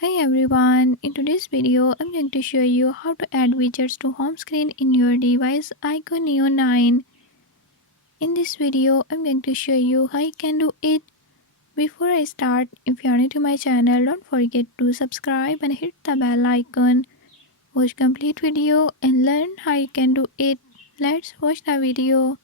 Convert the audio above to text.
Hi everyone, in today's video I'm going to show you how to add widgets to home screen in your device iQOO Neo 9. In this video I'm going to show you how you can do it. Before I start, if you are new to my channel, don't forget to subscribe and hit the bell icon. Watch complete video and learn how you can do it. Let's watch the video.